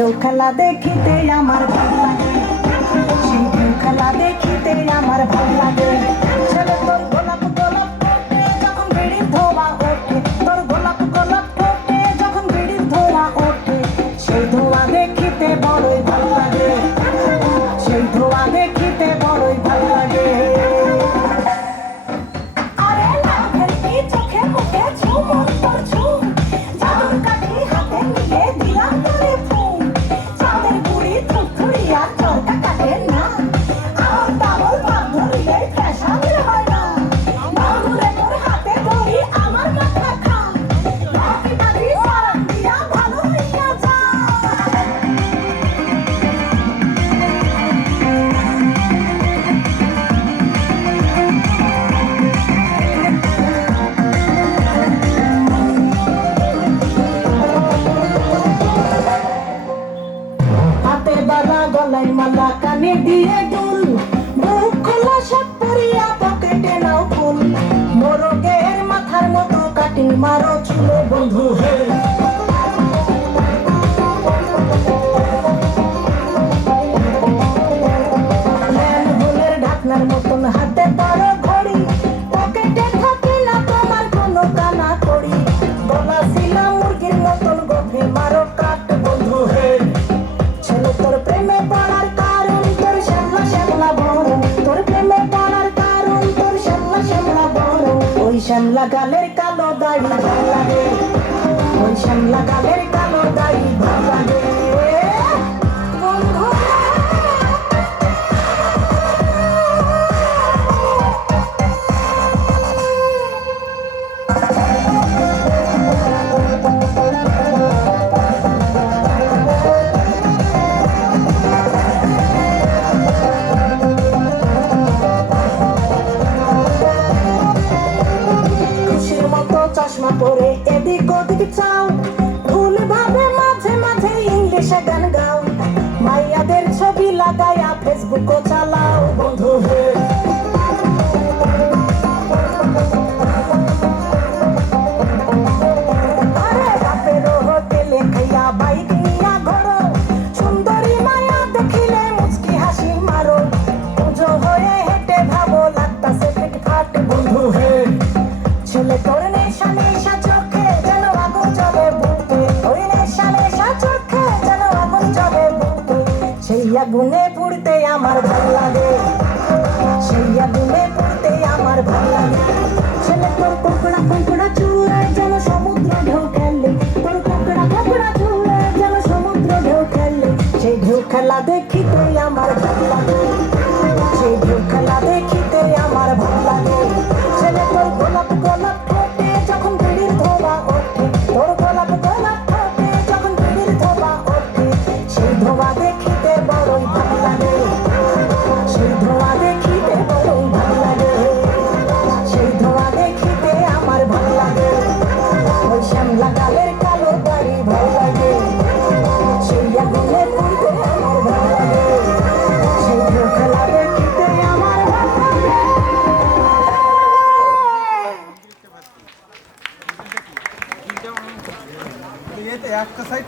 ঢেউ খেলা দেখিতে আমার ভালো লাগে, সেই ঢেউ খেলা দেখিতে আমার ভালো লাগে। ছেলে তোর গোলাপ গোলাপ ফোটে যখন বিড়ির ধোঁয়া ওঠে, তোর গোলাপ গোলাপ ফোটে যখন বিড়ির ধোঁয়া ওঠে, সেই ধোঁয়া দেখিতে বড়ই ভালো লাগে, সেই ধোঁয়া দেখিতে বড়ই ভালো লাগে। আরে লাভের কি চোখে মুখে ঝুমুর তোর ঝুম, জাদুর কাঠি হাতে নিয়ে দিলাম তোরে ফুম, চাঁদের বুড়ি থুরথুরিয়া চরকা কাটে না, আমার তাবল পাক ধরিলে ফ্যাশানের হয় না, বাবুরে তোর হাতে ধরি আমার মাথা খা, বাকি বাকি সারাম দিয়া ভালো হইয়া যা। হাতে বালা গলায় মালা কানে দিয়ে দুল, মুখ খোলা সব পরিয়া পকেটে নাও ফুল, মোরগের মাথার মতো কাটিং মারো চুলো বন্ধু হে। ল্যান্ডফোনের ঢাকনার মতন হাতে বড় ঘড়ি, পকেটে থাকে না তোমার কোনো কানা কড়ি, গলা ছিলা মুরগির মতন গভে মারো কাট বন্ধু হে। ছেলে তোর প্রেমে পড়ার কারণ তোর শ্যামলা শ্যামলা বড়, তোর প্রেমে পড়ার কারণ তোর শ্যামলা শ্যামলা বড়, ওই শ্যামলা গালের কালো দাড়ি ভালো লাগে, ওই শ্যামলা গালের কালো দাড়ি ভালো লাগে। বন্ধু চশমা পরে এদিক ওদিক চাও, ভুল ভাবে মাঝে মাঝে ইংলিশে গান গাও, মাইয়াদের ছবি লাগায়া ফেসবুকও চালাও বন্ধু হে। আরে বাপের হোটেলে খাইয়া বাইক নিয়া ঘোরো, সুন্দরী মায়া দেখিলে মুচকি হাসি মারো, পুজো হয়ে হেঁটে ভাবো লাগতাছে পেট ফাট বন্ধু হে। ছেলে তোর নেশা নেশা চোখে যেন আগুন জ্বলে বুকে, ওই নেশা নেশা চোখে যেন আগুন জ্বলে বুকে, সেই আগুনে পুড়তে আমার ভালো লাগে, সেই আগুনে পুড়তে আমার ভালো লাগে। ছেলে তোর কোকড়া কোকড়া চুলে যেন সমুদ্র ঢেউ খেলে, তোর কোকড়া কোকড়া চুলে যেন সমুদ্র ঢেউ খেলে, সেই ঢেউ খেলা দেখিতে আমার ভালো লাগে, সেই ঢেউ খেলা দেখিতে আমার ভালো লাগে। ছেলে তোর গোলাপ গোলাপ ফোটে যখন বিড়ির ধোঁয়া ওঠে, তোর গোলাপ গোলাপ ফোটে যখন বিড়ির ধোঁয়া ওঠে, সেই ধোঁয়া দেখিতে বড়ই ভালো লাগে, সেই ধোঁয়া দেখিতে বড়ই ভালো লাগে, সেই ধোঁয়া দেখিতে আমার ভালো লাগে, ওই শ্যামলা গালের কালো দাড়ি ভালো লাগে, সেই আগুনে পুড়তে আমার ভালো লাগে, সেই ঢেউ খেলা দেখিতে আমার ভালো লাগে। একটা সাইড